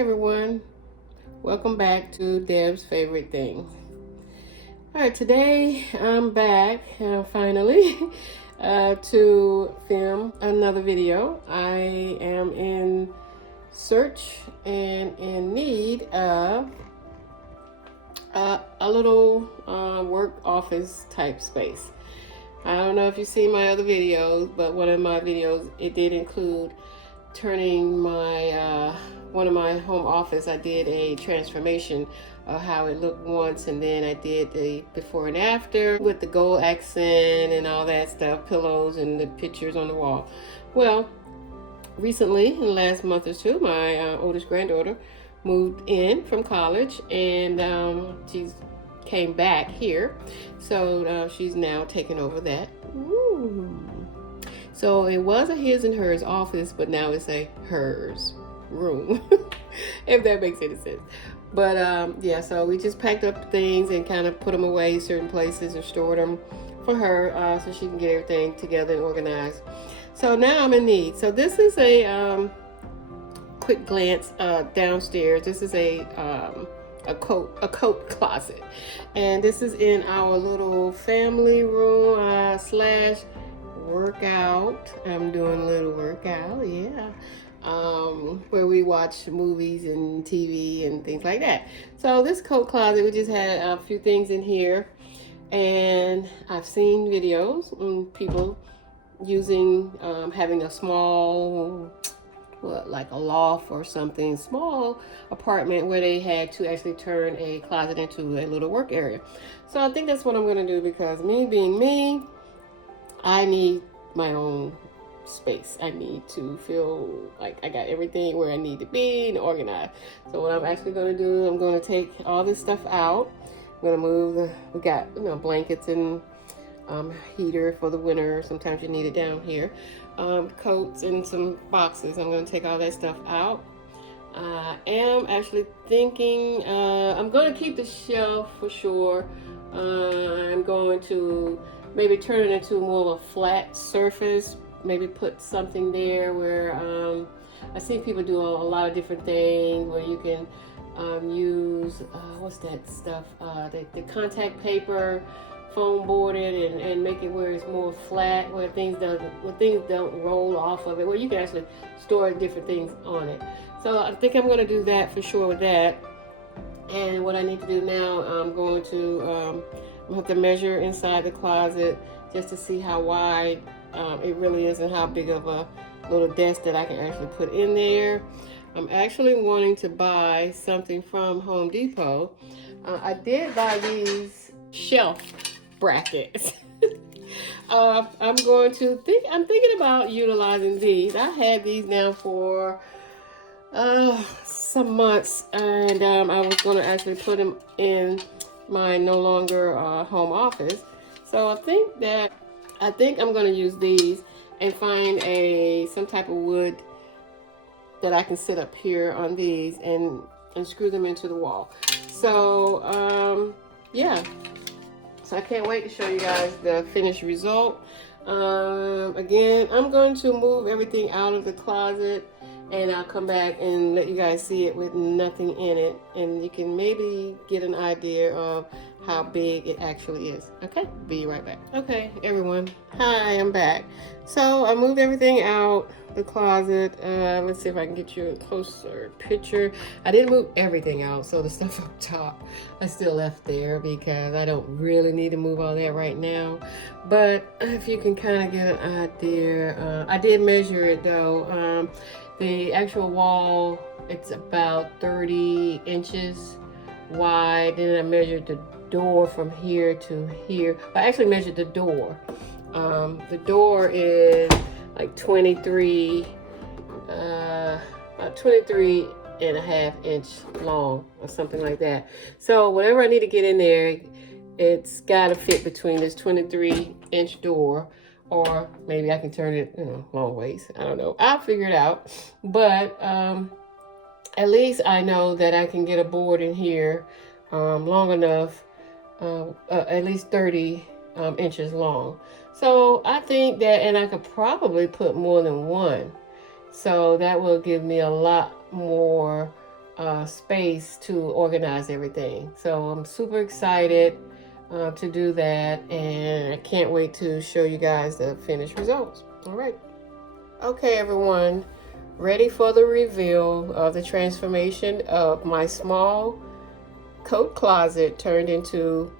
everyone, welcome back to Deb's Favorite Things. All right, today I'm back finally to film another video. I am in search and in need of a little work office type space. I don't know if you've seen my other videos, but one of my videos, it did include turning my one of my home office. I did a transformation of how it looked once, and then I did the before and after with the gold accent and all that stuff, pillows and the pictures on the wall. Well, recently, in the last month or two, my oldest granddaughter moved in from college, and she's came back here, so she's now taken over that. Ooh. So it was a his and hers office, but now it's a hers room, if that makes any sense. But yeah, so we just packed up things and kind of put them away certain places or stored them for her so she can get everything together and organized. So now I'm in need. So this is a quick glance downstairs. This is a coat closet, and this is in our little family room slash workout. I'm doing a little workout, yeah, where we watch movies and TV and things like that. So this coat closet, we just had a few things in here, and I've seen videos on people using having a small, like a loft or something, small apartment where they had to actually turn a closet into a little work area. So I think that's what I'm going to do, because me being me, I need my own space. I need to feel like I got everything where I need to be and organized. So what I'm actually going to do, I'm going to take all this stuff out. I'm going to move we got, blankets and heater for the winter. Sometimes you need it down here. Coats and some boxes. I'm going to take all that stuff out. I am actually thinking I'm going to keep the shelf for sure. I'm going to maybe turn it into more of a flat surface. Maybe put something there where I see people do a lot of different things where you can use what's that stuff? The contact paper, foam boarded, and make it where it's more flat, where things don't roll off of it, where you can actually store different things on it. So I think I'm going to do that for sure with that. And what I need to do now, I'm going to have to measure inside the closet just to see how wide it really is and how big of a little desk that I can actually put in there. I'm actually wanting to buy something from Home Depot. I did buy these shelf brackets. I'm thinking about utilizing these. I had these now for some months, and I was going to actually put them in my no longer home office. So I think I'm going to use these and find some type of wood that I can sit up here on these and screw them into the wall. So yeah, so I can't wait to show you guys the finished result. Again, I'm going to move everything out of the closet, and I'll come back and let you guys see it with nothing in it, and you can maybe get an idea of how big it actually is. Okay, be right back. Okay, everyone, hi, I'm back. So I moved everything out the closet. Let's see if I can get you a closer picture. I didn't move everything out, so the stuff up top I still left there because I don't really need to move all that right now. But if you can kind of get an idea, I did measure it though. The actual wall, it's about 30 inches wide. Then I measured the door from here to here. I actually measured the door. The door is like 23 and a half inch long or something like that. So whatever I need to get in there, it's got to fit between this 23-inch door, or maybe I can turn it, long ways. I don't know. I'll figure it out. But at least I know that I can get a board in here long enough, at least 30 inches long. So I think that, and I could probably put more than one. So that will give me a lot more space to organize everything. So I'm super excited to do that, and I can't wait to show you guys the finished results. All right. Okay, everyone, ready for the reveal of the transformation of my small coat closet turned into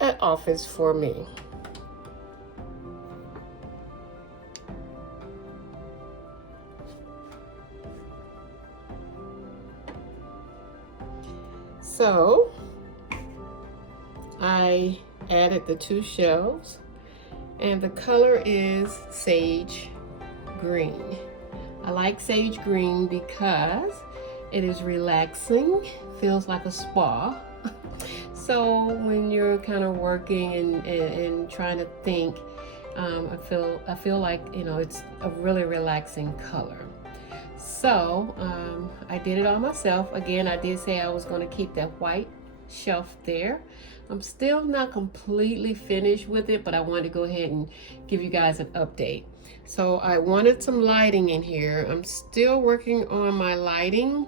an office for me. So I added the 2 shelves, and the color is sage green. I like sage green because it is relaxing, feels like a spa. So when you're kind of working and trying to think, I feel like, you know, it's a really relaxing color. So I did it all myself. Again, I did say I was going to keep that white shelf there. I'm still not completely finished with it, but I wanted to go ahead and give you guys an update. So I wanted some lighting in here. I'm still working on my lighting.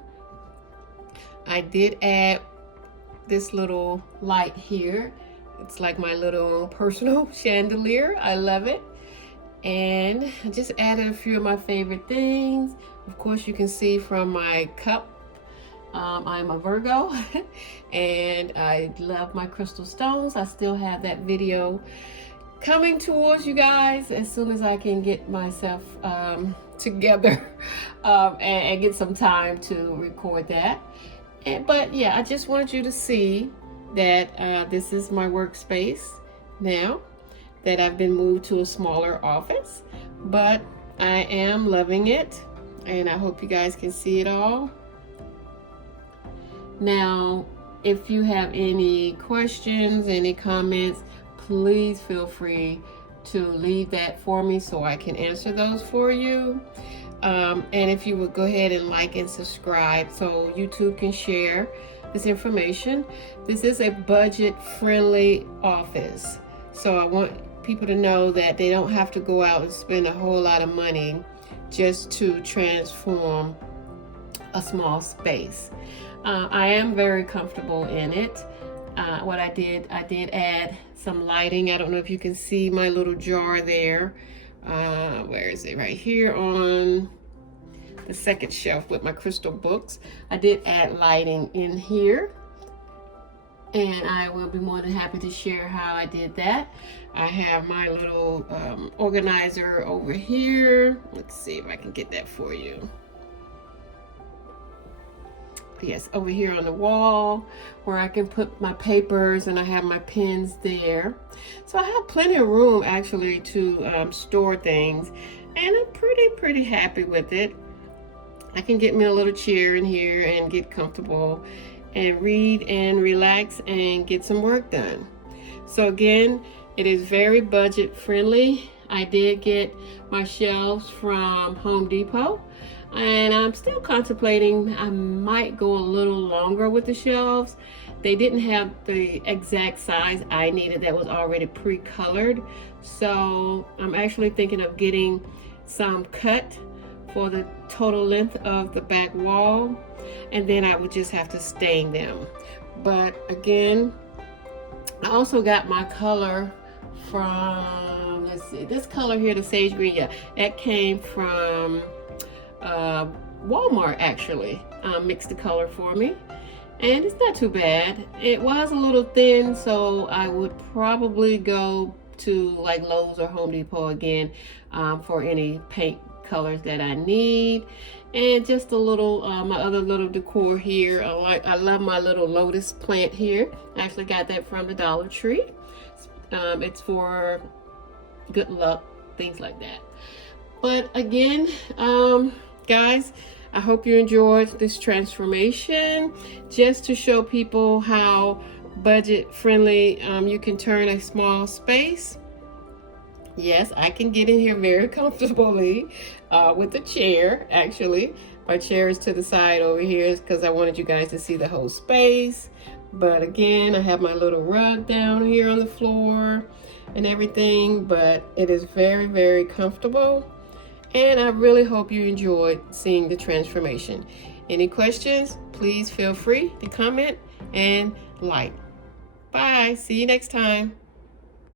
I did add this little light here. It's like my little personal chandelier. I love it. And I just added a few of my favorite things. Of course, you can see from my cup, I'm a Virgo, and I love my crystal stones. I still have that video coming towards you guys as soon as I can get myself together and get some time to record that. But yeah, I just wanted you to see that this is my workspace now, that I've been moved to a smaller office, but I am loving it, and I hope you guys can see it all. Now, if you have any questions, any comments, please feel free to leave that for me so I can answer those for you. And if you would go ahead and like and subscribe so YouTube can share this information. This is a budget-friendly office, so I want people to know that they don't have to go out and spend a whole lot of money just to transform a small space. I am very comfortable in it. What I did add some lighting. I don't know if you can see my little jar there. Where is it? Right here on the second shelf with my crystal books. I did add lighting in here, and I will be more than happy to share how I did that. I have my little organizer over here. Let's see if I can get that for you. Yes, over here on the wall where I can put my papers, and I have my pens there. So I have plenty of room actually to store things, and I'm pretty happy with it. I can get me a little chair in here and get comfortable and read and relax and get some work done. So again, it is very budget friendly. I did get my shelves from Home Depot, and I'm still contemplating. I might go a little longer with the shelves. They didn't have the exact size I needed that was already pre-colored. So I'm actually thinking of getting some cut for the total length of the back wall, and then I would just have to stain them. But again, I also got my color from, let's see, this color here, the sage green. Yeah, that came from Walmart actually. Mixed the color for me, and it's not too bad. It was a little thin, so I would probably go to like Lowe's or Home Depot again for any paint colors that I need. And just a little my other little decor here. I love my little lotus plant here. I actually got that from the Dollar Tree. It's for good luck, things like that. But again, guys, I hope you enjoyed this transformation, just to show people how budget friendly you can turn a small space. Yes, I can get in here very comfortably with the chair. Actually, my chair is to the side over here because I wanted you guys to see the whole space. But again, I have my little rug down here on the floor and everything, but it is very comfortable. And I really hope you enjoyed seeing the transformation. Any questions, please feel free to comment and like. Bye. See you next time.